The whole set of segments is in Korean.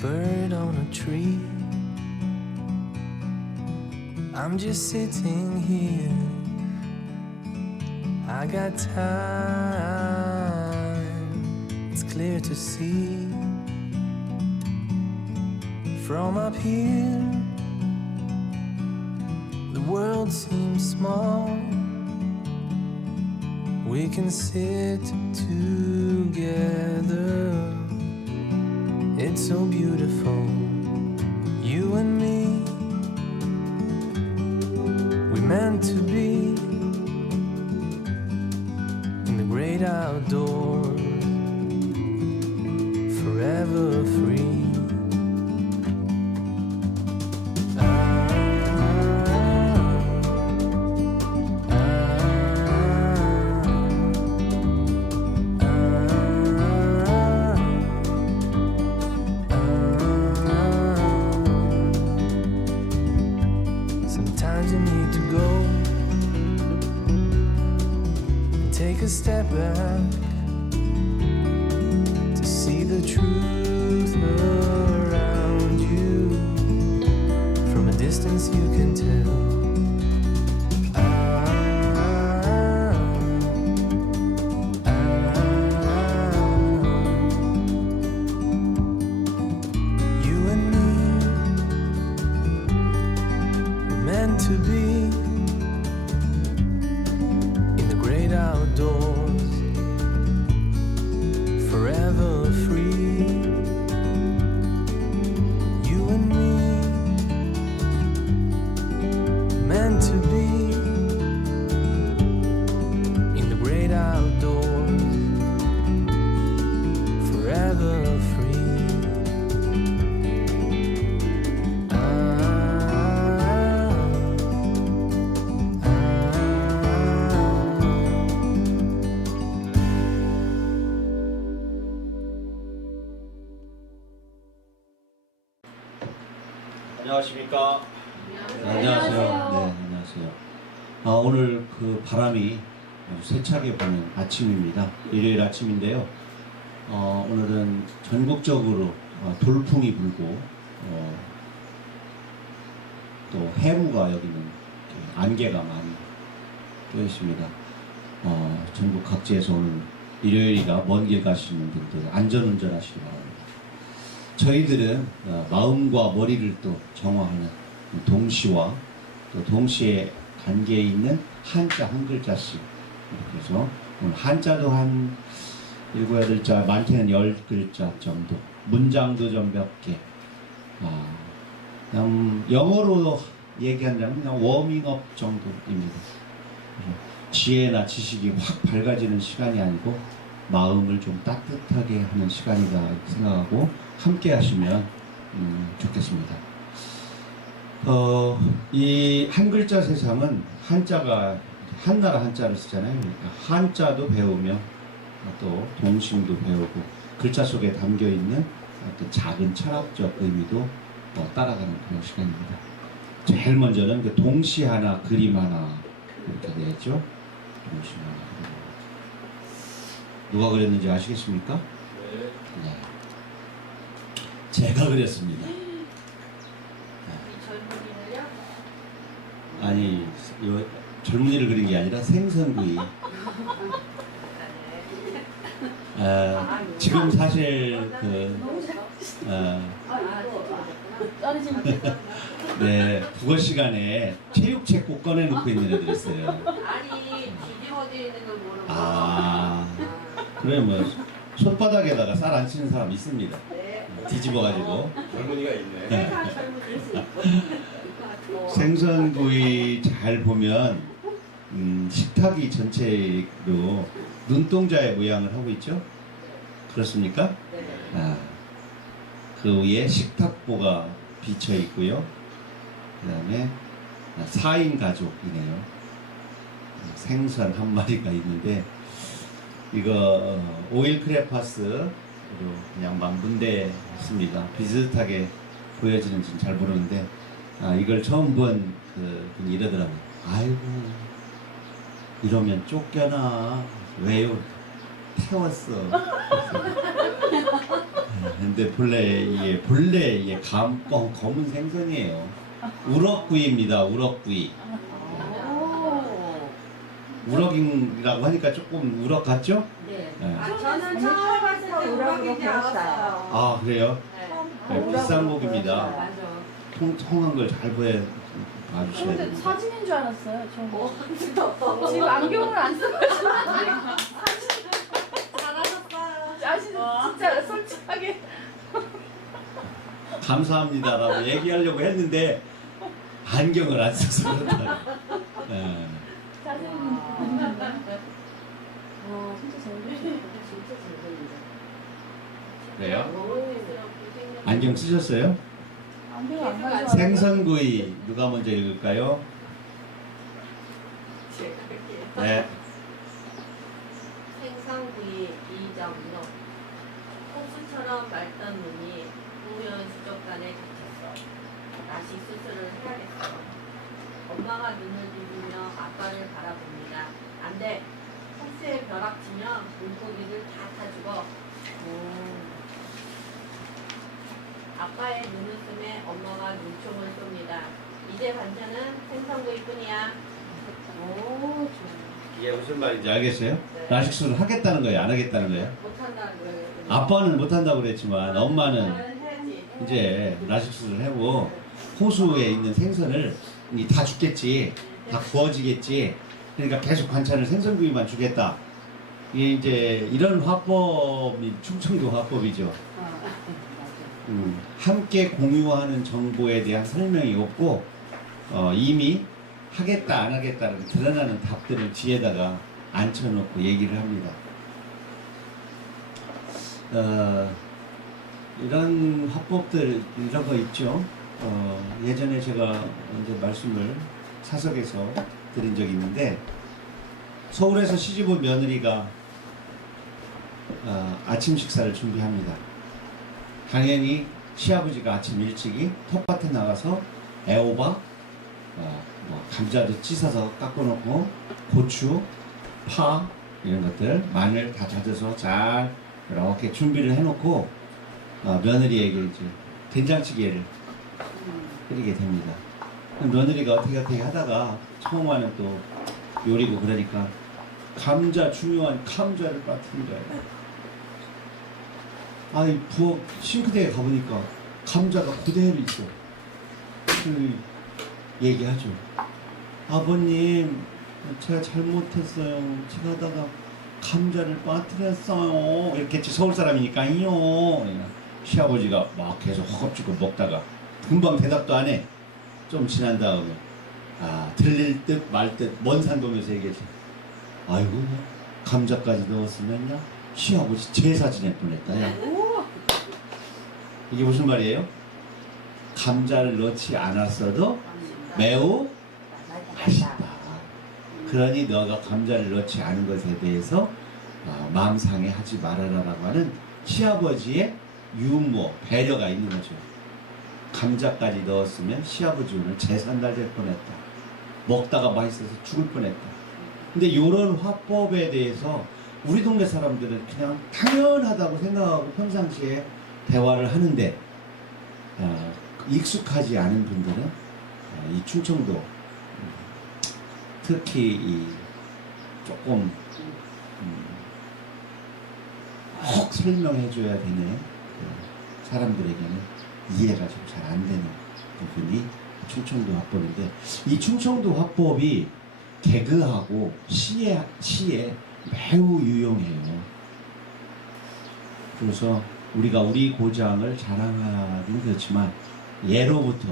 bird on a tree. I'm just sitting here. I got time. It's clear to see. From up here, the world seems small. We can sit together. It's so beautiful, you and me. We meant to be in the great outdoors, forever free. Sometimes you need to go and take a step back to see the truth around you. From a distance you can tell. You and me were meant to be in the great outdoors, forever free. You and me meant to be in the great outdoors, forever free. 안녕하십니까? 안녕하세요. 네, 안녕하세요. 오늘 그 바람이 아주 세차게 부는 아침입니다. 일요일 아침인데요. 오늘은 전국적으로 돌풍이 불고 또 해무가 여기는 안개가 많이 껴 있습니다. 전국 각지에서 오늘 일요일이라 먼 길 가시는 분들 안전운전 하시기 바랍니다. 저희들은 마음과 머리를 또 정화하는 동시와 또 동시에 관계에 있는 한자 한 글자씩 이렇게 해서 오늘 한자도 한 7, 8자, 많게는 10글자 정도, 문장도 좀 몇 개. 그냥 영어로 얘기한다면 그냥 워밍업 정도입니다. 지혜나 지식이 확 밝아지는 시간이 아니고 마음을 좀 따뜻하게 하는 시간이다 생각하고 함께 하시면 좋겠습니다. 이 한 글자 세상은 한자가 한나라 한자를 쓰잖아요. 그러니까 한자도 배우며 또 동심도 배우고 글자 속에 담겨 있는 어떤 작은 철학적 의미도 따라가는 그런 시간입니다. 제일 먼저는 그 동시 하나 그림 하나 이렇게 되겠죠. 동시 하나 그림 하나. 누가 그렸는지 아시겠습니까? 네. 제가 그렸습니다. 아니, 젊은이를 그린 게 아니라 생선구이. 지금 사실 네, 국어 시간에 체육책 꼭 꺼내놓고 있는 애들 있어요. 아니, 뒤집어져 있는 걸 모르고. 그래 뭐 손바닥에다가 쌀 안 치는 사람 있습니다. 네. 뒤집어가지고. 젊은이가 있네. 세상 젊은일 수 있고. 생선구이 잘 보면 식탁이 전체로 눈동자의 모양을 하고 있죠? 그렇습니까? 네. 그 위에 식탁보가 비쳐 있고요. 그 다음에 4인 가족이네요. 생선 한 마리가 있는데 이거 오일 크레파스로 그냥 만분되었습니다. 비슷하게 보여지는지는 잘 모르는데 이걸 처음 본 분이 이러더라고요. 아이고 이러면 쫓겨나. 왜요? 태웠어. 근데 본래 이게 검은 생선이에요. 우럭구이입니다. 우럭구이. 우럭이라고 하니까 조금 우럭 같죠? 네. 네. 저는 처음 봤을 때 우럭인지 알았어요. 아 그래요? 네. 네, 비싼 고기입니다. 맞아. 통통한 걸 잘 봐주셔야 근데 됩니다. 사진인 줄 알았어요. 저 지금 지금 안경을 안 써가지고 잘하셨어요. 자신 진짜 솔직하게 감사합니다라고 얘기하려고 했는데 안경을 안 써서 그렇다. 네. 자신. 진짜 잘 보시네. 진짜 잘 보인다. 그래요? 먹음직스럽게 생겼. 안경 쓰셨어요? 안경을 안 가져와. 생선구이 누가 먼저 읽을까요? 제가 이렇게 네. 생선구이 이정로. 호수처럼 맑던 눈이 우연 수족관에 갇혔어. 다시 수술을 해야겠어. 엄마가 눈을 비비며 아빠를 바라봅니다. 안 돼. 호수에 벼락치면 물고기를 다 타죽어. 아빠의 눈웃음에 엄마가 눈총을 쏩니다. 이제 반찬은 생선구이뿐이야. 오, 좋아. 이게 무슨 말인지 알겠어요? 라식수를 하겠다는 거예요? 안 하겠다는 거예요? 못한다는 거예요. 아빠는 못한다고 그랬지만 엄마는 해야지. 이제 라식수를 하고 호수에 있는 생선을 이다 죽겠지, 다 구워지겠지. 그러니까 계속 반찬을 생선구이만 주겠다. 이게 이제 이런 화법이 충청도 화법이죠. 함께 공유하는 정보에 대한 설명이 없고 이미 하겠다 안 하겠다는 드러나는 답들을 뒤에다가 앉혀놓고 얘기를 합니다. 이런 화법들 이런 거 있죠. 예전에 제가 이제 말씀을 사석에서 드린 적이 있는데 서울에서 시집온 며느리가 아침 식사를 준비합니다. 당연히 시아버지가 아침 일찍이 텃밭에 나가서 애호박, 뭐 감자도 찢어서 깎아놓고 고추, 파 이런 것들, 마늘 다 다져서 잘 이렇게 준비를 해놓고 며느리에게 이제 된장찌개를 끓이게 됩니다. 그럼 며느리가 어떻게 하다가 처음 하는 또 요리고 그러니까 중요한 감자를 빠뜨린 거예요. 아니 부엌 싱크대에 가보니까 감자가 그대로 있어. 그 얘기하죠. 아버님, 제가 잘못했어요. 제가 하다가 감자를 빠뜨렸어요. 이렇게 했지. 서울 사람이니까요. 시아버지가 막 계속 허겁지겁 먹다가 금방 대답도 안 해. 좀 지난 다음에 들릴 듯 말 듯 먼 산 보면서 얘기했지. 아이고 감자까지 넣었으면요 시아버지 제사 지낼 뻔했다. 야. 이게 무슨 말이에요? 감자를 넣지 않았어도 매우 맛있다. 그러니 너가 감자를 넣지 않은 것에 대해서 마음 상해하지 말아라라고 하는 시아버지의 유머, 배려가 있는 거죠. 감자까지 넣었으면 시아버지 오늘 제삿날 될 뻔했다. 먹다가 맛있어서 죽을 뻔했다. 근데 이런 화법에 대해서 우리 동네 사람들은 그냥 당연하다고 생각하고 평상시에 대화를 하는데 익숙하지 않은 분들은 이 충청도 특히 이 조금 꼭 설명해줘야 되는 사람들에게는 이해가 좀 잘 안 되는 부분이 충청도 화법인데 이 충청도 화법이 개그하고 시에 매우 유용해요. 그래서 우리가 우리 고장을 자랑하긴 그렇지만 예로부터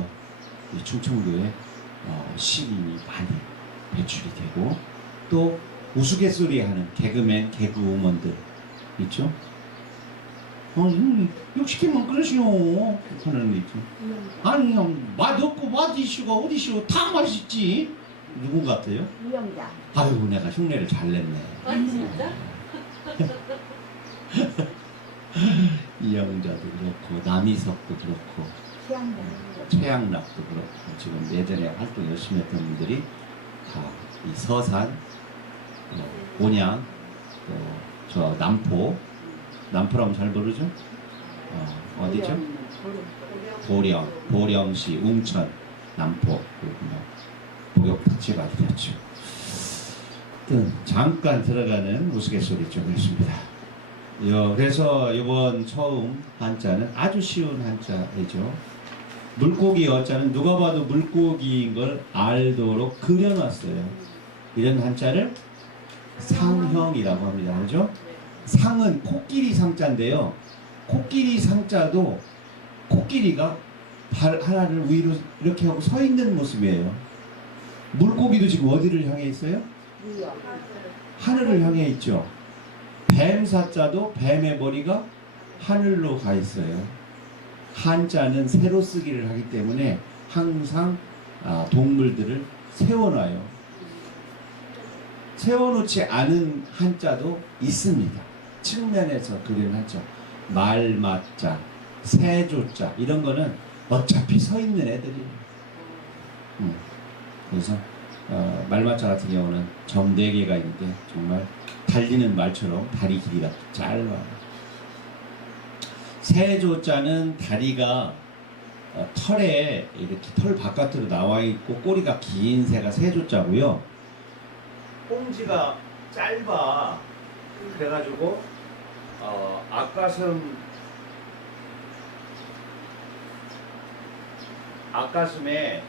이 충청도에 시인이 많이 배출이 되고 또 우스갯소리하는 개그맨, 개그우먼들 있죠? 육식기만 그러시오 하는 거 있죠. 아니 맛없고 맛이시고 어디시고 다 맛있지. 누구 같아요? 유영자. 아이고 내가 흉내를 잘 냈네. 진짜? 이영자도 그렇고 남이석도 그렇고 최양락도 그렇고 지금 예전에 활동 열심히 했던 분들이 다 이 서산, 온양, 또 저 남포라면 잘 모르죠? 어디죠? 보령시, 웅천, 남포, 복역특집 아니었죠. 잠깐 들어가는 우스갯소리 좀 했습니다. 그래서 이번 처음 한자는 아주 쉬운 한자이죠. 물고기 어자는 누가 봐도 물고기인 걸 알도록 그려놨어요. 이런 한자를 상형이라고 합니다. 그렇죠? 상은 코끼리 상자인데요. 코끼리 상자도 코끼리가 발 하나를 위로 이렇게 하고 서 있는 모습이에요. 물고기도 지금 어디를 향해 있어요? 하늘을 향해 있죠. 뱀 사자도 뱀의 머리가 하늘로 가 있어요. 한자는 세로 쓰기를 하기 때문에 항상 동물들을 세워놔요. 세워놓지 않은 한자도 있습니다. 측면에서 그리는 한자, 말맞자, 세조자 이런 거는 어차피 서 있는 애들이에요. 그래서 말맞자 같은 경우는 점 4개가 있는데 정말 달리는 말처럼 다리 길이가 짧아요. 세조자는 다리가 털에 이렇게 털 바깥으로 나와 있고 꼬리가 긴 새가 세조자고요. 꽁지가 짧아. 그래가지고 앞가슴에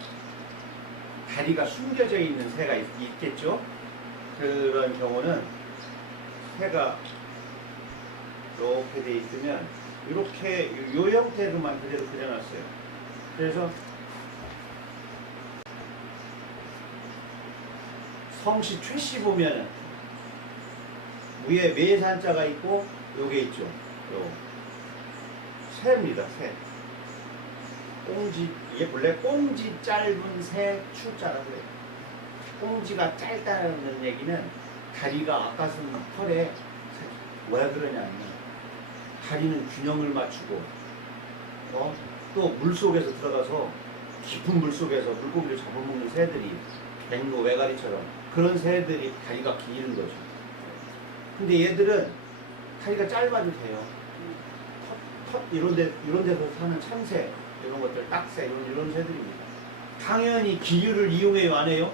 다리가 숨겨져 있는 새가 있겠죠. 그런 경우는 새가 이렇게 돼 있으면 이렇게 요 형태로만 그대로 그려놨어요. 그래서 성씨 최씨 보면은 위에 매산자가 있고 요게 있죠. 요 새입니다. 새. 꽁지, 이게 본래 꽁지 짧은 새 추자라고 해요. 꽁지가 짧다는 얘기는 다리가 앞가슴 털에 왜 그러냐면 다리는 균형을 맞추고 또 물속에서 들어가서 깊은 물속에서 물고기를 잡아먹는 새들이 뱅로 외가리처럼 그런 새들이 다리가 긴 거죠. 근데 얘들은 다리가 짧아도 돼요. 이런 데서 사는 참새 이런 것들, 딱새 이런 새들입니다. 당연히 기류를 이용해요, 안 해요?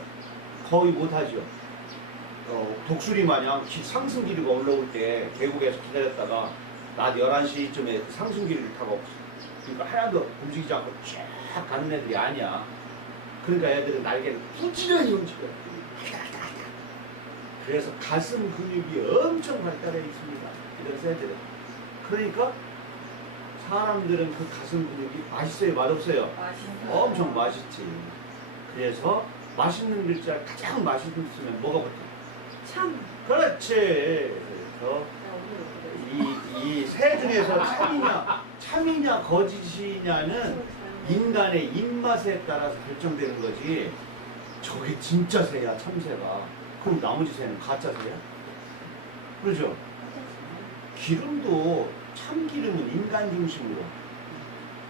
거의 못하죠. 독수리 마냥 상승기류가 올라올 때 계곡에서 기다렸다가 낮 11시쯤에 그 상승기류를 타고 그러니까 하나도 움직이지 않고 쫙 가는 애들이 아니야. 그러니까 애들은 날개를 부지런히 움직여요. 그래서 가슴 근육이 엄청 발달해 있습니다. 이런 새들은. 그러니까 사람들은 그 가슴 근육이 맛있어요, 맛없어요? 맛있어요. 엄청 맛있지. 그래서 맛있는 글자 가장 맛있는 쓰면 뭐가 붙어? 참. 그렇지. 그래서 이 새 중에서 참이냐 거짓이냐는 인간의 입맛에 따라서 결정되는 거지. 저게 진짜 새야, 참새가. 그럼 나머지 새는 가짜 새야? 그렇죠? 기름도 참기름은 인간 중심으로,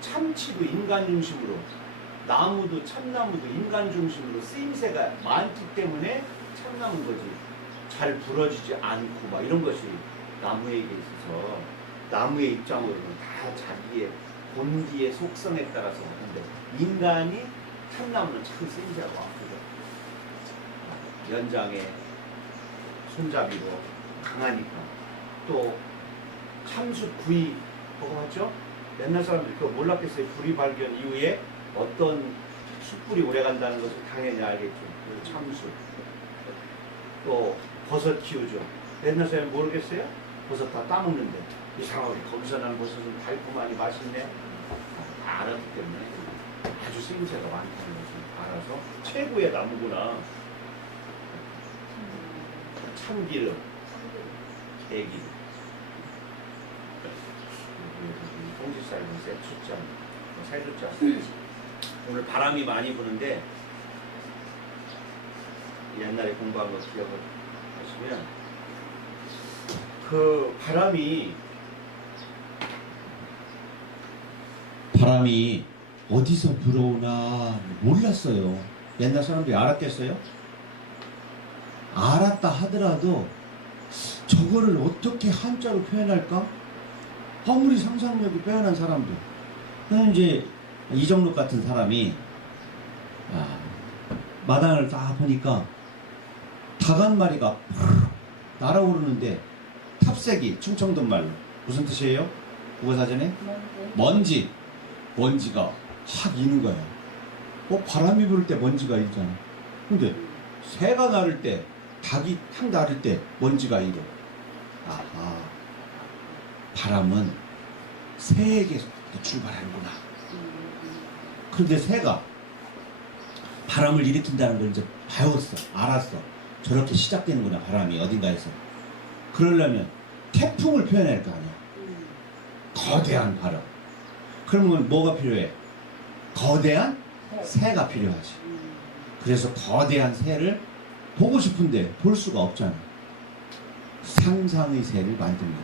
참치도 인간 중심으로, 나무도 참나무도 인간 중심으로 쓰임새가 많기 때문에 참나무인 거지. 잘 부러지지 않고 막 이런 것이 나무에게 있어서 나무의 입장으로는 다 자기의 본기의 속성에 따라서 하는데 인간이 참나무는 참 쓰임새가 많거든. 연장에 손잡이로 강하니까. 또 참숯 구이 먹어봤죠? 옛날 사람들이 그거 몰랐겠어요. 구리 발견 이후에 어떤 숯불이 오래 간다는 것을 당연히 알겠죠. 그 참숯. 또 버섯 키우죠. 옛날 사람이 모르겠어요? 버섯 다 따먹는데 이상하게 거기서 나는 버섯은 달콤하니 맛있네. 다 알았기 때문에 아주 쓰임새가 많다는 것을 알아서 최고의 나무구나. 참기름, 개기름, 꽁지 삶은 새, 추자, 새주자. 오늘 바람이 많이 부는데 옛날에 공부한 거 기억하시면 그 바람이 어디서 불어오나 몰랐어요. 옛날 사람들이 알았겠어요? 알았다 하더라도 저거를 어떻게 한자로 표현할까? 아무리 상상력이 빼어난 사람도. 그럼 이제 이정록 같은 사람이 마당을 딱 보니까 닭 한 마리가 날아오르는데 탑색이 충청도 말로 무슨 뜻이에요? 국어사전에? 먼지. 먼지가 확 이는 거야. 바람이 불을 때 먼지가 일잖아. 근데 새가 나를 때, 닭이 탁 나를 때 먼지가 일어. 아하. 바람은 새에게서 출발하는구나. 그런데 새가 바람을 일으킨다는 걸 이제 배웠어. 알았어. 저렇게 시작되는구나, 바람이 어딘가에서. 그러려면 태풍을 표현할 거 아니야. 거대한 바람. 그러면 뭐가 필요해? 거대한 새가 필요하지. 그래서 거대한 새를 보고 싶은데 볼 수가 없잖아. 상상의 새를 만듭니다.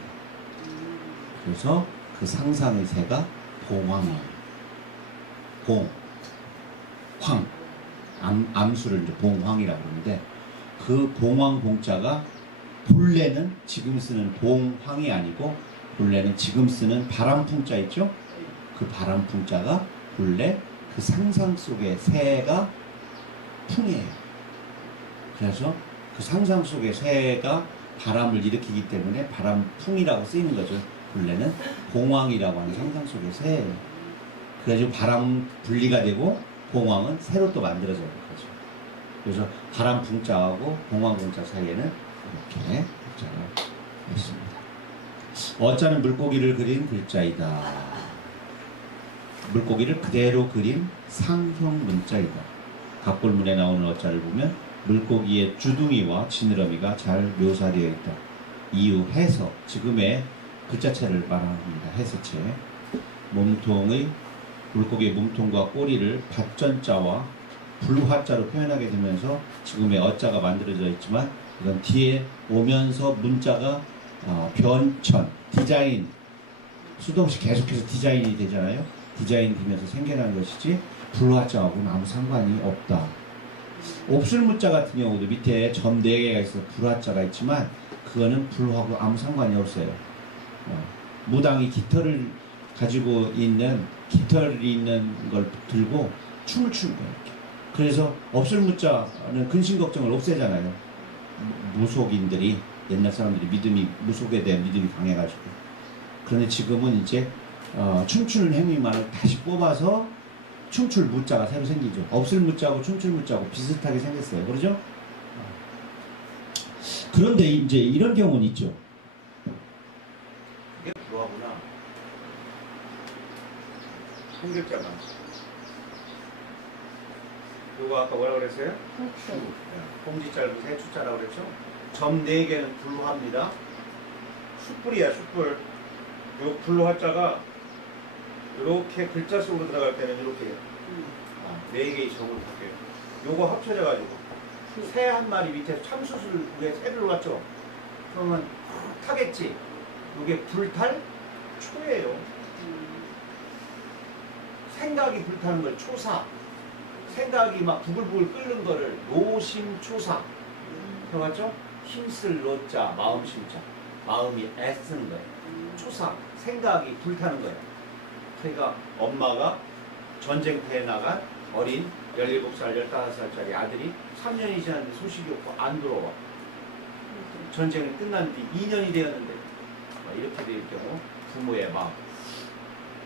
그래서 그 상상의 새가 봉황이에요. 봉, 황, 암수를 이제 봉황이라고 그러는데, 그 봉황 봉자가 본래는 지금 쓰는 봉황이 아니고 본래는 지금 쓰는 바람풍자 있죠? 그 바람풍자가 본래 그 상상 속의 새가 풍이에요. 그래서 그 상상 속의 새가 바람을 일으키기 때문에 바람풍이라고 쓰이는 거죠. 본래는 봉황이라고 하는 상상 속의 새예요. 그래가지고 바람 분리가 되고 봉황은 새로 또 만들어져요. 그래서 바람풍자하고 봉황풍자 사이에는 이렇게 글자가 있습니다. 어자는 물고기를 그린 글자이다. 물고기를 그대로 그린 상형 문자이다. 갑골문에 나오는 어자를 보면 물고기의 주둥이와 지느러미가 잘 묘사되어 있다. 이유 해서, 지금의 글자체를 말합니다. 해서체. 몸통의 물고기의 몸통과 꼬리를 밭전자와 불화자로 표현하게 되면서 지금의 어자가 만들어져 있지만, 이건 뒤에 오면서 문자가 변천, 디자인, 수도 없이 계속해서 디자인이 되잖아요. 디자인이 되면서 생겨난 것이지 불화자하고는 아무 상관이 없다. 옵술무자 같은 경우도 밑에 점 4개가 있어서 불화자가 있지만 그거는 불하고 아무 상관이 없어요. 무당이 깃털을 가지고 있는, 깃털이 있는 걸 들고 춤을 추는 거예요. 그래서 옵술무자는 근심 걱정을 없애잖아요. 무속인들이, 옛날 사람들이 믿음이, 무속에 대한 믿음이 강해가지고. 그런데 지금은 이제 춤추는 행위만을 다시 뽑아서 춤출 무자가 새로 생기죠. 없을 무자하고 춤출 무자하고 비슷하게 생겼어요. 그러죠? 그런데 이제 이런 경우는 있죠. 이게 불화구나. 한 글자가. 이거 아까 뭐라고 그랬어요? 홍지 짧은 새 추자라고 그랬죠? 점 4개는 불화입니다. 숯불이야, 숯불. 요 불화자가 이렇게 글자 속으로 들어갈 때는 이렇게 4개의 점으로 바뀌어요. 요거 합쳐져가지고 새 한 마리 밑에 참숯을 위에 새를 놓았죠. 그러면 타겠지. 요게 불탈 초예요. 생각이 불타는 걸 초사. 생각이 막 부글부글 끓는 거를 노심초사. 들어갔죠? 힘쓸 노자, 마음심자. 마음이 애쓰는 거예요. 초사. 생각이 불타는 거예요. 그러니까 엄마가 전쟁터에 나간 어린 17살, 15살짜리 아들이 3년이 지났는데 소식이 없고 안 들어와. 전쟁이 끝난 뒤 2년이 되었는데 이렇게 될 경우 부모의 마음,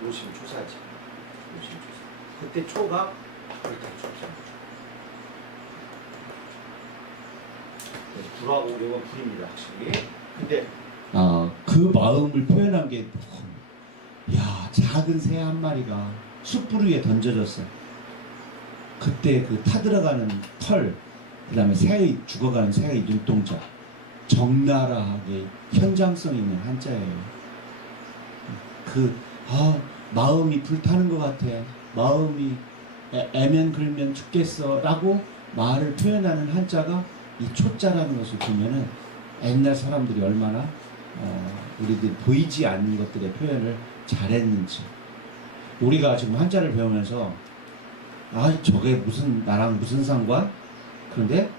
노심초사지. 노심초사. 그때 초가 불탈 초자인 거죠. 불하고 이건 불입니다, 확실히. 근데 그 마음을 표현한 게, 야, 작은 새 한 마리가 숯불 위에 던져졌어. 그때 그 타들어가는 털, 그 다음에 새의 죽어가는 새의 눈동자, 적나라하게 현장성 있는 한자예요. 마음이 불타는 것 같아. 마음이 애면 글면 죽겠어 라고 말을 표현하는 한자가 이 초자라는 것을 보면은 옛날 사람들이 얼마나 우리들 보이지 않는 것들의 표현을 잘했는지. 우리가 지금 한자를 배우면서 저게 무슨 나랑 무슨 상관? 그런데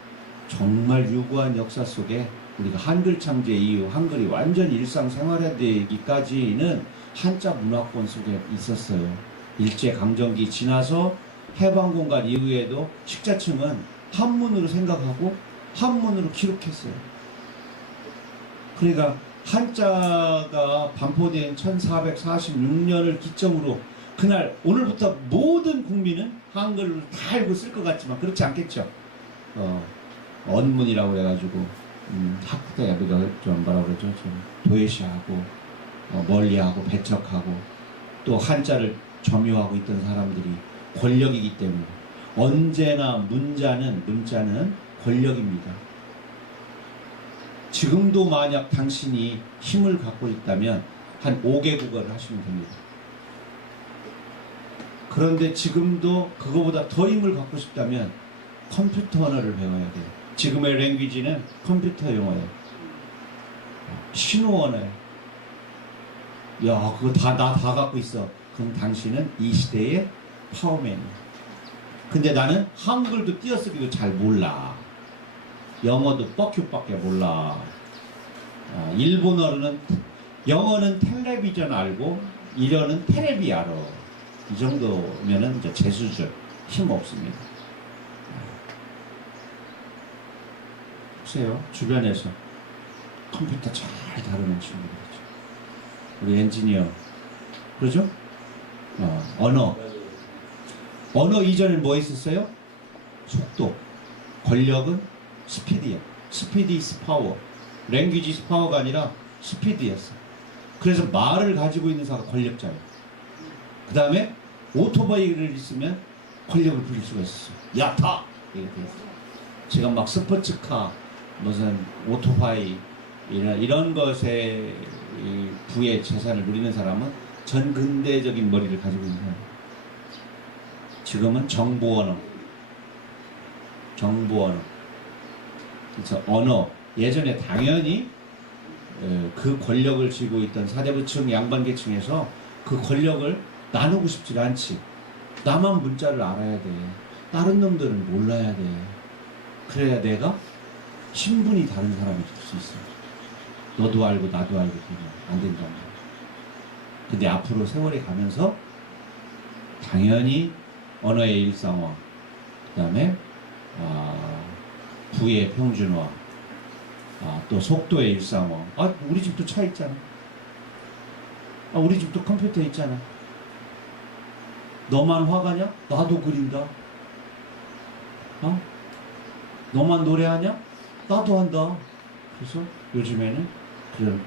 정말 유구한 역사 속에 우리가 한글 창제 이후 한글이 완전 일상생활화되기까지는 한자 문화권 속에 있었어요. 일제강점기 지나서 해방공간 이후에도 식자층은 한문으로 생각하고 한문으로 기록했어요. 그러니까 한자가 반포된 1446년을 기점으로 그날 오늘부터 모든 국민은 한글을 다 알고 쓸 것 같지만 그렇지 않겠죠. 언문이라고 해가지고 학대 우리가 좀 뭐라고 그러죠, 좀 도외시하고 멀리하고 배척하고 또 한자를 점유하고 있던 사람들이 권력이기 때문에 언제나 문자는 권력입니다. 지금도 만약 당신이 힘을 갖고 있다면 한 5개 국어를 하시면 됩니다. 그런데 지금도 그거보다 더 힘을 갖고 싶다면 컴퓨터 언어를 배워야 돼요. 지금의 랭귀지는 컴퓨터 용어예요. 신호 언어예요. 야, 그거 나 다 갖고 있어. 그럼 당신은 이 시대의 파워맨이에요. 근데 나는 한글도 띄어쓰기도 잘 몰라. 영어도 뻑큐밖에 몰라. 일본어로는 영어는 텔레비전 알고 일어는 테레비 알아. 이 정도면은 이제 제 수준 힘 없습니다. 보세요. 주변에서 컴퓨터 잘 다루는 친구들 있죠. 우리 엔지니어 그러죠? 언어 이전엔 뭐 있었어요? 속도. 권력은 스피드야. 스피드 is 파워. 랭귀지 is 파워가 아니라 스피드였어. 그래서 말을 가지고 있는 사람이 권력자예요. 그 다음에 오토바이를 있으면 권력을 부릴 수가 있었어. 야타! 이렇게 돼 있어요. 지금 막 스포츠카, 무슨 오토바이 이런 것에 부의 재산을 누리는 사람은 전 근대적인 머리를 가지고 있는 사람. 지금은 정보 언어. 그래서 언어. 예전에 당연히 그 권력을 쥐고 있던 사대부층 양반계층에서 그 권력을 나누고 싶지 않지. 나만 문자를 알아야 돼. 다른 놈들은 몰라야 돼. 그래야 내가 신분이 다른 사람이 될 수 있어. 너도 알고 나도 알고 그러면 안 된단 말이야. 근데 앞으로 세월이 가면서 당연히 언어의 일상화, 그 다음에 부의 평준화, 또 속도의 일상화. 우리 집도 차 있잖아. 우리 집도 컴퓨터 있잖아. 너만 화가냐? 나도 그린다. 너만 노래하냐? 나도 한다. 그래서 요즘에는 그런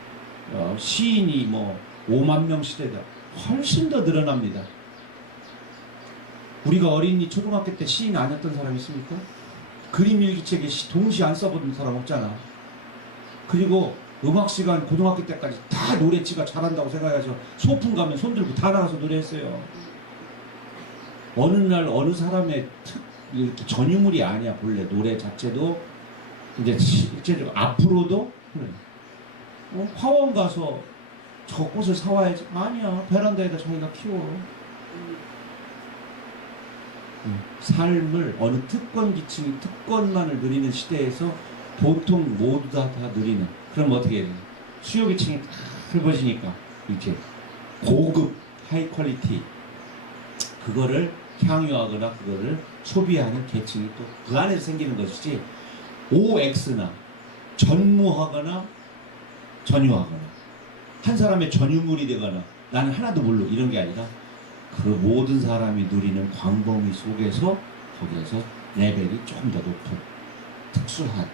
시인이 뭐 5만 명 시대다. 훨씬 더 늘어납니다. 우리가 어린이 초등학교 때 시인 아니었던 사람 있습니까? 그림 일기책에 동시 안 써본 사람 없잖아. 그리고 음악 시간 고등학교 때까지 다 노래 지가 잘한다고 생각해서 소풍 가면 손들고 다 나가서 노래했어요. 어느 날 어느 사람의 이렇게 전유물이 아니야. 본래 노래 자체도 이제 실제로 앞으로도 그래. 화원 가서 저 꽃을 사와야지. 아니야. 베란다에다 자기가 키워. 삶을 어느 특권기층이 특권만을 누리는 시대에서 보통 모두 다 누리는. 그럼 어떻게 해야 돼? 수요계층이 다 넓어지니까 이렇게 고급 하이 퀄리티 그거를 향유하거나 그거를 소비하는 계층이 또 그 안에서 생기는 것이지. OX나 전무하거나 전유하거나 한 사람의 전유물이 되거나 나는 하나도 모르고 이런 게 아니라 그 모든 사람이 누리는 광범위 속에서 거기에서 레벨이 조금 더 높은 특수한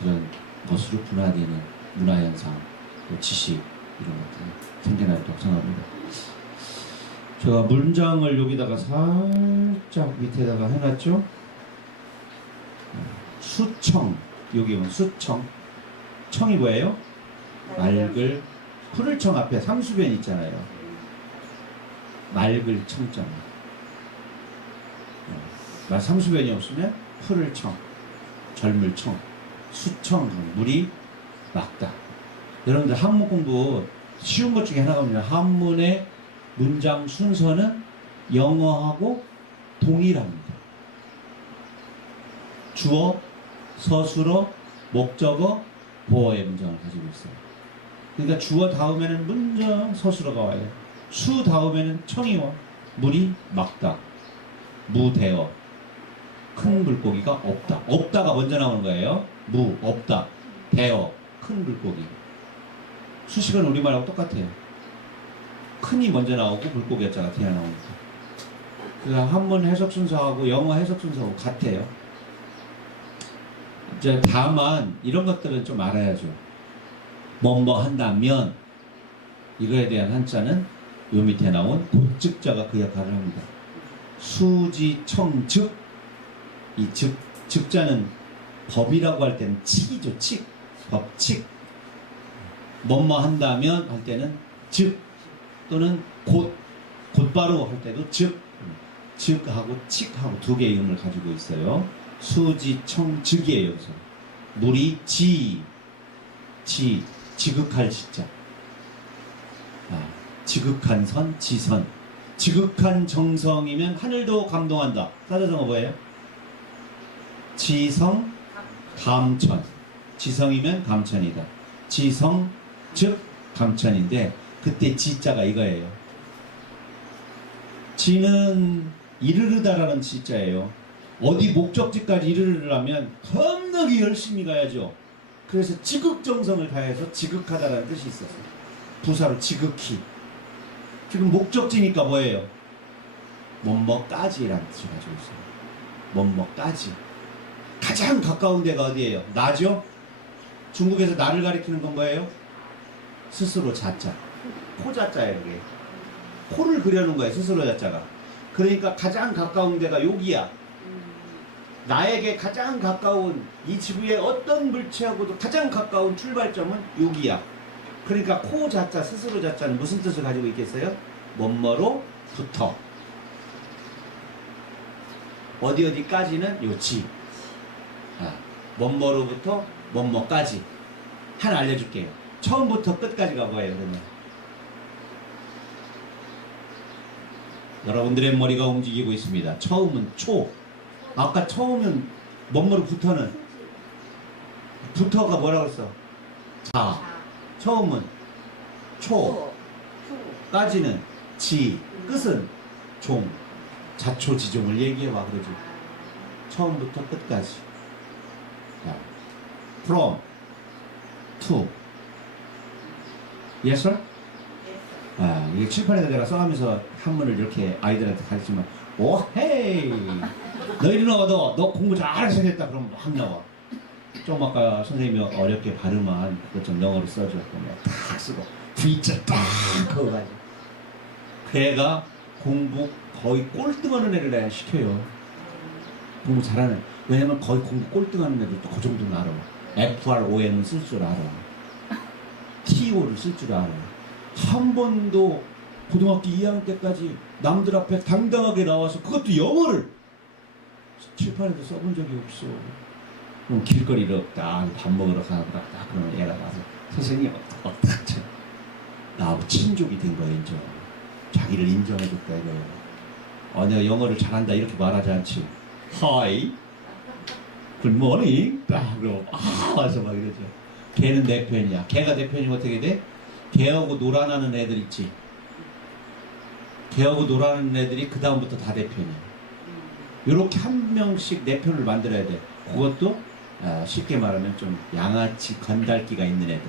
그런 것으로 분화되는 문화현상, 또 지식 이런 것들이 생겨날 거라고 생각합니다. 제가 문장을 여기다가 살짝 밑에다가 해놨죠. 수청, 여기 보면 수청. 청이 뭐예요? 맑을. 푸를 청 앞에 상수변 있잖아요. 맑을 청자. 상수변이 없으면 푸를 청, 젊을 청, 수청, 물이 맑다. 여러분들 한문 공부 쉬운 것 중에 하나가 뭐냐. 한문의 문장 순서는 영어하고 동일합니다. 주어, 서술어, 목적어, 보어의 문장을 가지고 있어요. 그러니까 주어 다음에는 문장, 서술어가 와요. 수 다음에는 청이와 물이 막다, 무대어, 큰 물고기가 없다. 없다가 먼저 나오는 거예요. 무, 없다, 대어, 큰 물고기. 수식은 우리말하고 똑같아요. 큰이 먼저 나오고 물고기 자가 뒤에 나오니까. 그러니까 한문 해석 순서하고 영어 해석 순서하고 같아요. 이제 다만 이런 것들은 좀 알아야죠. 뭐뭐 한다면 이거에 대한 한자는 요 밑에 나온 곧즉자가 그 역할을 합니다. 수지청즉, 이 즉자는 법이라고 할 때는 칙이죠. 칙, 법칙. 뭐뭐 한다면 할 때는 즉 또는 곧바로 할 때도 즉하고 칙하고 두 개의 의미를 가지고 있어요. 수지청즉이에요. 여기서 물이 지극할 시자. 지극한 선, 지선. 지극한 정성이면 하늘도 감동한다. 사자성어 뭐예요? 지성, 감천. 지성이면 감천이다. 지성, 즉 감천인데 그때 지자가 이거예요. 지는 이르르다라는 지자예요. 어디 목적지까지 이르르려면 겁나게 열심히 가야죠. 그래서 지극정성을 다해서 지극하다라는 뜻이 있었어요. 부사로 지극히. 지금 목적지니까 뭐예요? 뭐뭐까지라는 뜻을 가지고 있어요. 뭐뭐까지. 가장 가까운 데가 어디예요? 나죠? 중국에서 나를 가리키는 건 뭐예요? 스스로 자자. 코자자예요. 그게. 코를 그려놓은 거예요. 스스로 자자가. 그러니까 가장 가까운 데가 여기야. 나에게 가장 가까운 이 지구의 어떤 물체하고도 가장 가까운 출발점은 여기야. 그러니까 코 자자, 스스로 자자는 무슨 뜻을 가지고 있겠어요? 뭐뭐로부터. 어디까지는 요지. 뭐뭐로부터 뭐뭐까지. 하나 알려줄게요. 처음부터 끝까지가 뭐예요, 그러면? 여러분들의 머리가 움직이고 있습니다. 처음은 초. 아까 처음은 뭐뭐로부터는 부터가 뭐라고 했어? 자. 처음은 초. 까지는 지. 끝은 종. 자초지종을 얘기해봐 그러지. 처음부터 끝까지. From, to. Yes, sir? 이게 칠판에다 내가 써가면서 한문을 이렇게 아이들한테 가르치면 오 헤이 너 이리 나와 너 공부 잘해서 했다 그러면 막 나와. 좀 아까 선생님이 어렵게 발음한 그것 좀 영어로 써줘. 그러면 딱 쓰고 V자 딱 그어가지고 걔가 공부 거의 꼴등하는 애를 내가 시켜요. 공부 잘하는. 왜냐면 거의 공부 꼴등하는 애들도 그 정도는 알아. FROM은 쓸 줄 알아. TO를 쓸 줄 알아. 한 번도 고등학교 2학년 때까지 남들 앞에 당당하게 나와서 그것도 영어를 칠판에도 써본 적이 없어. 그럼 길거리로 딱 밥 먹으러 가다 딱 그러면 애가 와서 선생님 어떡하지? 나하고 친족이 된 거예요. 인정. 자기를 인정해줬다 이거예요. 내가 영어를 잘한다 이렇게 말하지 않지. Hi, good morning. 딱 그러고 와서 막 이러죠. 걔는 내 편이야. 걔가 내 편이면 어떻게 돼? 걔하고 놀아나는 애들 있지. 걔하고 놀아나는 애들이 그 다음부터 다 내 편이야. 이렇게 한 명씩 내 편을 만들어야 돼. 그것도 쉽게 말하면 좀 양아치 건달기가 있는 애들.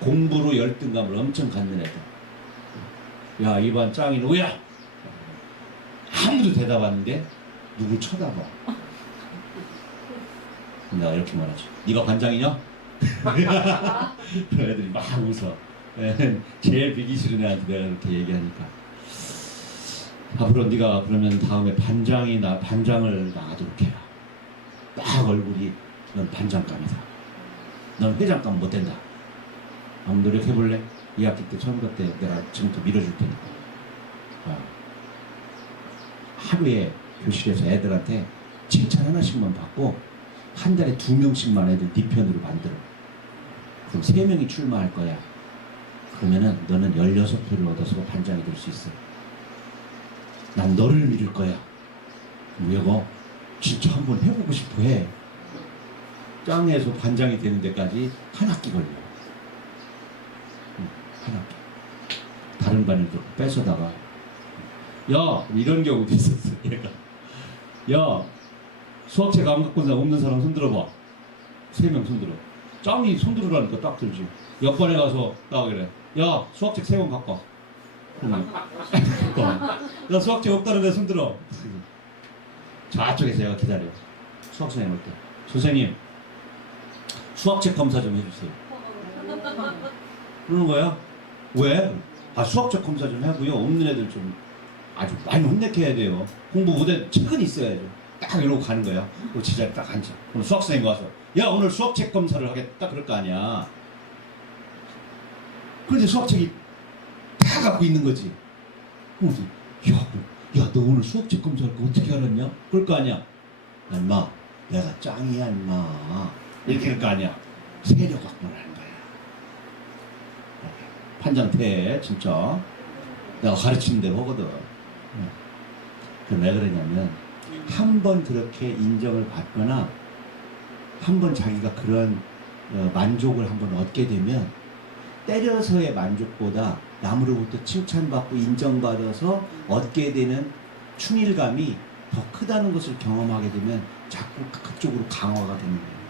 공부로 열등감을 엄청 갖는 애들. 야, 이반 짱이 누구야? 아무도 대답하는데 누굴 쳐다봐. 내가 이렇게 말하지. 네가 반장이냐? 그 애들이 막 웃어. 제일 비기 싫은 애한테 내가 이렇게 얘기하니까. 앞으로 네가 그러면 다음에 반장을 나가도록 해라. 딱 얼굴이 넌 반장감이다. 넌 회장감 못 된다. 한번 노력해볼래? 2학기 때 처음 갈 때 내가 지금부터 밀어줄 테니까. 하루에 교실에서 애들한테 칭찬 하나씩만 받고 한 달에 2명씩만 애들 네 편으로 만들어. 그럼 3명이 출마할 거야. 그러면은 너는 16표를 얻어서 반장이 될 수 있어. 난 너를 믿을 거야. 왜 뭐 진짜 한번 해보고 싶어 해. 짱에서 반장이 되는 데까지 한 학기 걸려요. 한 학기. 다른 반을 뺏어다가 야 이런 경우도 있었어. 얘가 야 수학책 안 갖고 온 사람 없는 사람 손들어봐. 3명 손들어. 짱이 손들으라니까 딱 들지. 옆반에 가서 딱 그래. 야 수학책 3권 갖고 와. 야 수학책 없다는데 손들어. 저쪽에서 얘가 기다려. 수학 선생님 올 때. 선생님 수학책 검사 좀 해주세요. 그러는 거야. 왜? 아 수학책 검사 좀 하고요. 없는 애들 좀 아주 많이 혼내게 해야 돼요. 공부 못해 책은 있어야죠. 딱 이러고 가는 거야. 그 제자리 딱 앉아. 그럼 수학 선생님 와서 야 오늘 수학책 검사를 하겠다 그럴 거 아니야. 그런데 수학책이 다 갖고 있는 거지. 그래서 야 너 오늘 수학책 검사할 거 어떻게 알았냐? 그럴 거 아니야. 인마 내가 짱이야 인마. 이렇게 할 거 아니야. 세력 확보를 하는 거야. 판장태 진짜 내가 가르치는 대로 하거든. 그럼 왜 그러냐면 한 번 그렇게 인정을 받거나 한 번 자기가 그런 만족을 한번 얻게 되면 때려서의 만족보다 남으로부터 칭찬받고 인정받아서 얻게 되는 충일감이 더 크다는 것을 경험하게 되면 자꾸 그쪽으로 강화가 되는 거예요.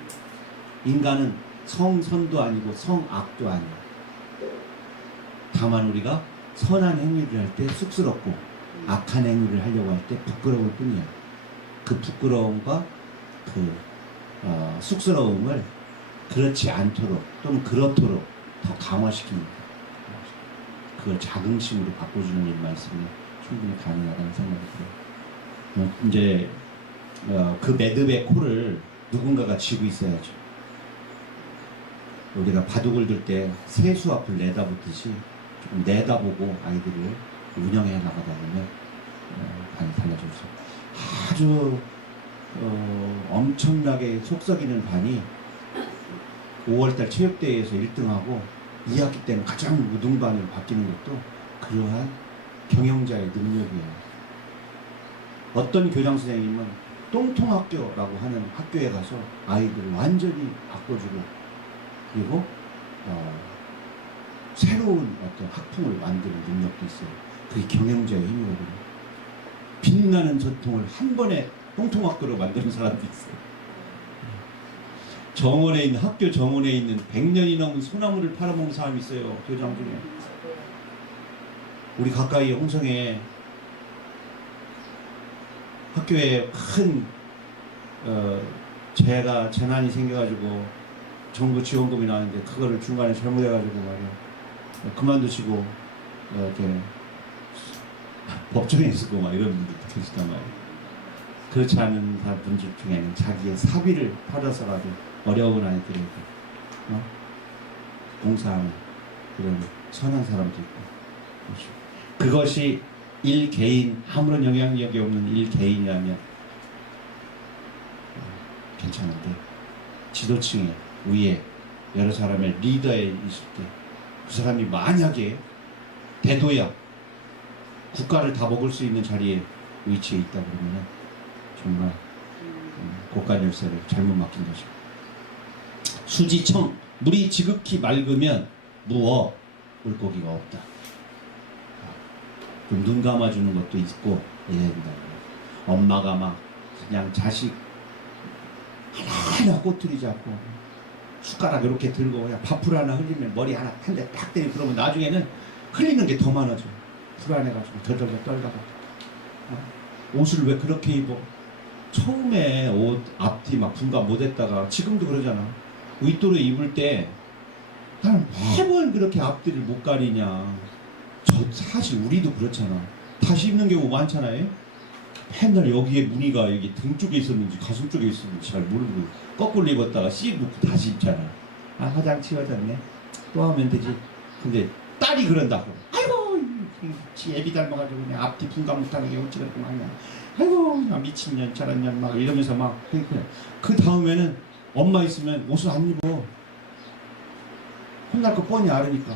인간은 성선도 아니고 성악도 아니에요. 다만 우리가 선한 행위를 할 때 쑥스럽고 악한 행위를 하려고 할 때 부끄러울 뿐이야. 그 부끄러움과 그 쑥스러움을 그렇지 않도록 또는 그렇도록 더 강화시킵니다. 그걸 자긍심으로 바꿔주는 일 말씀이 충분히 가능하다는 생각이 들어요. 이제 그 매듭의 코를 누군가가 쥐고 있어야죠. 우리가 바둑을 들 때 세수 앞을 내다보듯이 조금 내다보고 아이들을 운영해 나가다 보면 많이 달라질 수 있어요. 아주 엄청나게 속썩이는 반이 5월달 체육대회에서 1등하고 2학기 때는 가장 우등반으로 바뀌는 것도 그러한 경영자의 능력이에요. 어떤 교장 선생님은 똥통학교라고 하는 학교에 가서 아이들을 완전히 바꿔주고 그리고 새로운 어떤 학풍을 만드는 능력도 있어요. 그게 경영자의 힘이거든요. 빛나는 전통을 한 번에 똥통학교로 만드는 사람도 있어요. 정원에 있는 학교 정원에 있는 100년이 넘은 소나무를 팔아먹는 사람이 있어요. 교장 중에. 우리 가까이 홍성에 학교에 큰 재난이 생겨가지고 정부 지원금이 나왔는데 그거를 중간에 잘못해가지고 말이야 그만두시고 이렇게 법정에 있었고 막 이런 분들도 계시단 말이야. 그렇지 않은 분들 중에는 자기의 사비를 팔아서라도 어려운 아이들에게 봉사하는 그런 선한 사람도 있고 그것이 일 개인 아무런 영향력이 없는 일 개인이라면 괜찮은데 지도층에 위에 여러 사람의 리더에 있을 때 그 사람이 만약에 대도야 국가를 다 먹을 수 있는 자리에 위치해 있다 그러면 정말 고간 열쇠를 잘못 맡긴 것이고 수지청 물이 지극히 맑으면 무어 물고기가 없다. 그럼 눈 감아주는 것도 있고 이래야 된다. 엄마가 막 그냥 자식 하나하나 꼬투리 잡고 숟가락 이렇게 들고 그냥 밥풀 하나 흘리면 머리 하나 한 대 딱 때리고 그러면 나중에는 흘리는 게 더 많아져. 불안해가지고 덜덜덜 떨다가 옷을 왜 그렇게 입어? 처음에 옷 앞뒤 막 분간 못했다가 지금도 그러잖아. 윗도로 입을 때 나는 매번 그렇게 앞뒤를 못 가리냐. 사실 우리도 그렇잖아. 다시 입는 경우 많잖아요. 맨날 여기에 무늬가 여기 등 쪽에 있었는지 가슴 쪽에 있었는지 잘 모르고 거꾸로 입었다가 씩 놓고 다시 입잖아. 아 화장 지워졌네. 또 하면 되지. 근데 딸이 그런다고. 아이고 지 애비 닮아가지고 그냥 앞뒤 분간 못하는 게 어찌 그렇게 많냐. 아이고 나 미친년 저런 년 막 이러면서 막 그 다음에는 엄마 있으면 옷을 안 입어. 혼날 거 뻔히 알으니까.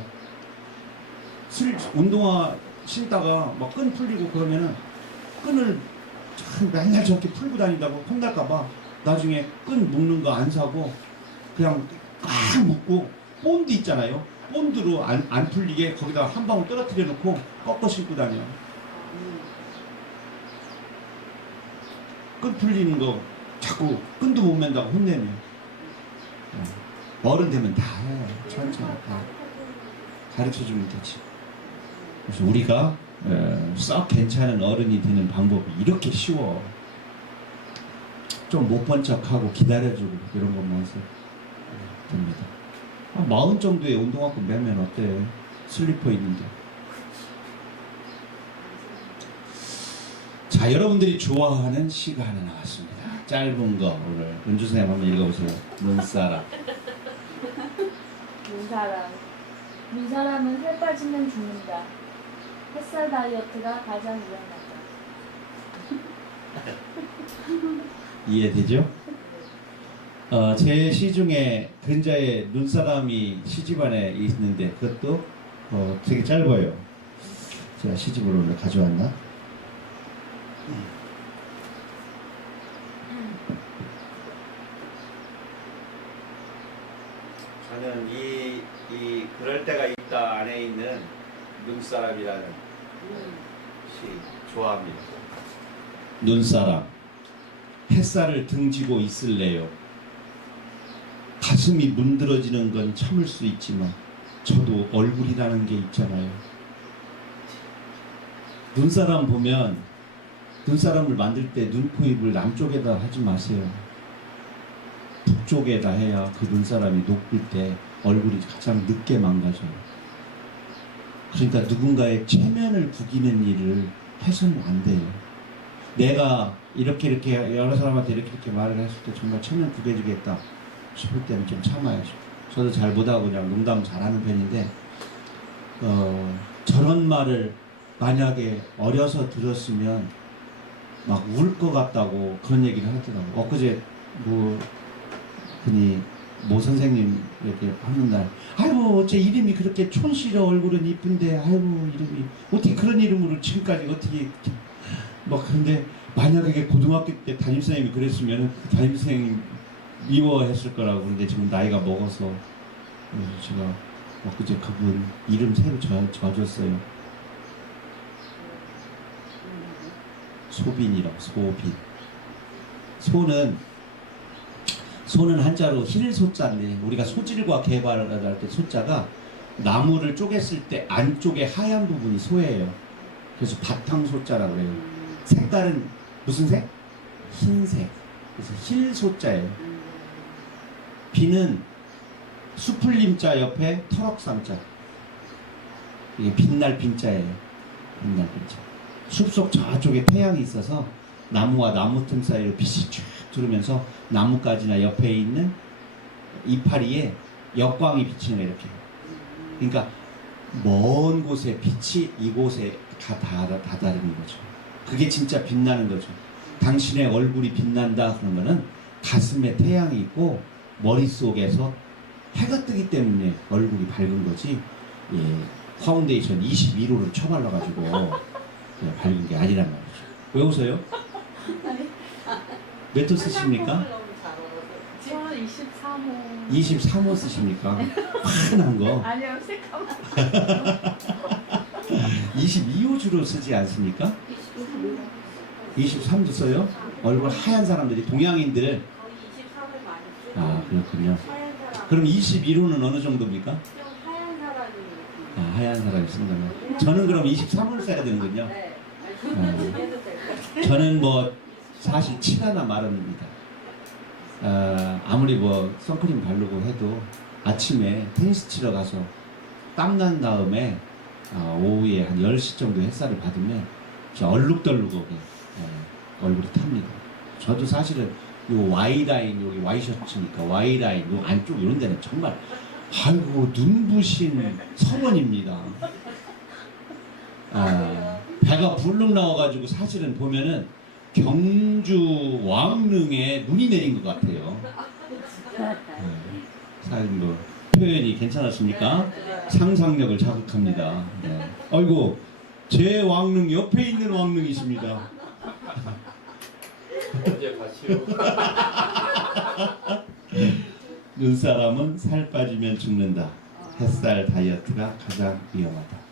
운동화 신다가 막 끈 풀리고 그러면은 끈을 참 맨날 저렇게 풀고 다닌다고 혼날까봐 나중에 끈 묶는 거 안 사고 그냥 꽉 묶고 본드 있잖아요. 본드로 안 풀리게 거기다 한 방울 떨어뜨려 놓고 꺾어 신고 다녀. 끈 풀리는 거 자꾸 끈도 못 맨다고 혼내네. 어른 되면 다 해. 천천히 다 가르쳐주면 되지. 그래서 우리가 썩 괜찮은 어른이 되는 방법이 이렇게 쉬워. 좀 못 본 척하고 기다려주고 이런 것만 해서 됩니다. 한 40 정도의 운동화끈 매면 어때? 슬리퍼 있는데. 자, 여러분들이 좋아하는 시가 하나 나왔습니다. 짧은 거 오늘 은주 선생님 한번 읽어보세요. 눈사람. 눈사람은 살 빠지면 죽는다. 햇살 다이어트가 가장 위험하다. 이해되죠? 제 시 중에 근자에 눈사람이 시집안에 있는데 그것도 되게 짧아요. 제가 시집으로 오늘 가져왔나? 저는 이 그럴 때가 있다 안에 있는 눈사람이라는 시 좋아합니다. 눈사람, 햇살을 등지고 있을래요. 가슴이 문드러지는 건 참을 수 있지만 저도 얼굴이라는 게 있잖아요. 눈사람 보면 눈사람을 만들 때 눈, 코, 입을 남쪽에다 하지 마세요. 북쪽에다 해야 그 눈사람이 녹을 때 얼굴이 가장 늦게 망가져요. 그러니까 누군가의 체면을 구기는 일을 해서는 안 돼요. 내가 이렇게 여러 사람한테 이렇게 말을 했을 때 정말 체면 구겨주겠다 싶을 때는 좀 참아야죠. 저도 잘 못하고 그냥 농담 잘하는 편인데 저런 말을 만약에 어려서 들었으면 막 울 것 같다고 그런 얘기를 하더라고요. 엊그제 모 선생님 이렇게 하는 날, 아이고 어째 이름이 그렇게 촌스러 얼굴은 이쁜데 아이고 이름이 어떻게 그런 이름으로 지금까지 어떻게 막 그런데 만약에 고등학교 때 담임선생님이 그랬으면 담임선생님 미워했을 거라고. 그런데 지금 나이가 먹어서 그래서 제가 엊그제 그분 이름 새로 져줬어요. 소빈이라고. 소빈. 소는 한자로 힐소자인데 우리가 소질과 개발을 할 때 소자가 나무를 쪼갰을 때 안쪽에 하얀 부분이 소예요. 그래서 바탕소자라고 그래요. 색깔은 무슨 색? 흰색. 그래서 힐소자예요. 비는 수풀림자 옆에 터럭삼자. 이게 빛날 빈자예요. 빛날 빈자. 숲속 저쪽에 태양이 있어서 나무와 나무 틈 사이로 빛이 쭉 들어오면서 나뭇가지나 옆에 있는 이파리에 역광이 비치는 이렇게. 그러니까 먼 곳에 빛이 이곳에 다 다다른 거죠. 그게 진짜 빛나는 거죠. 당신의 얼굴이 빛난다 그런 거는 가슴에 태양이 있고 머릿속에서 해가 뜨기 때문에 얼굴이 밝은 거지. 파운데이션 21호를 쳐발라가지고 밝은 게 아니란 말이죠. 왜 웃어요? 몇 호 쓰십니까? 저 23호. 23호 쓰십니까? 환한 거. 아니요, 새까만. 22호 주로 쓰지 않습니까? 23도 써요? 얼굴 하얀 사람들이 동양인들. 거의 23을 많이 쓰고. 아, 그렇군요. 하얀 사람. 그럼 21호는 어느 정도입니까? 좀 하얀 사람이. 하얀 사람이 쓴다면. 저는 그럼 23호를 써야 되는군요. 네. 아니, 해도 될 것 같아요. 저는 사실 치가나 마릅니다. 아무리 선크림 바르고 해도 아침에 테니스 치러 가서 땀난 다음에 오후에 한 10시 정도 햇살을 받으면 얼룩덜룩하게 얼굴이 탑니다. 저도 사실은 요 Y라인, 여기 Y셔츠니까 Y라인, 요 안쪽 이런 데는 정말 아이고 눈부신 서원입니다. 배가 불룩 나와가지고 사실은 보면은 경주 왕릉에 눈이 내린 것 같아요. 사실 표현이 괜찮았습니까? 상상력을 자극합니다. 네. 아이고 제 왕릉 옆에 있는 왕릉이십니다. 언제 가시오? 눈사람은 살 빠지면 죽는다. 햇살 다이어트가 가장 위험하다.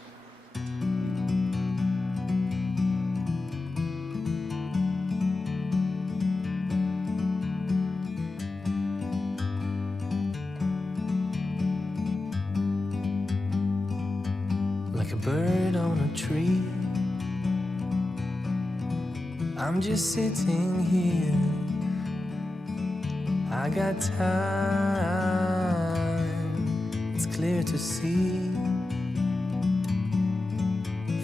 Like a bird on a tree, I'm just sitting here. I got time, it's clear to see.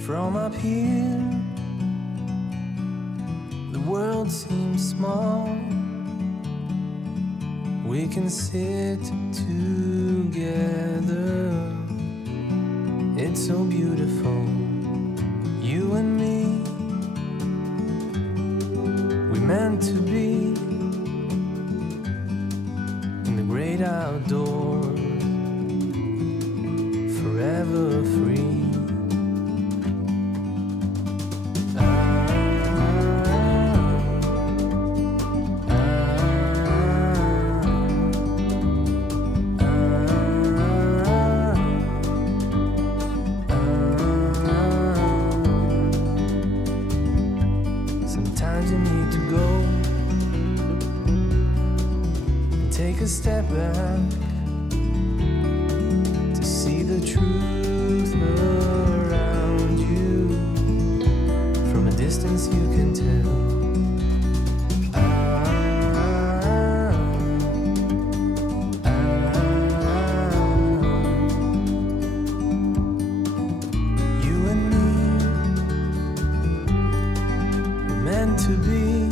From up here, the world seems small. We can sit together. It's so beautiful, you and me. We meant to be in the great outdoors, forever free. Sometimes you need to go and take a step back to see the truth around you. From a distance you can tell. You and me meant to be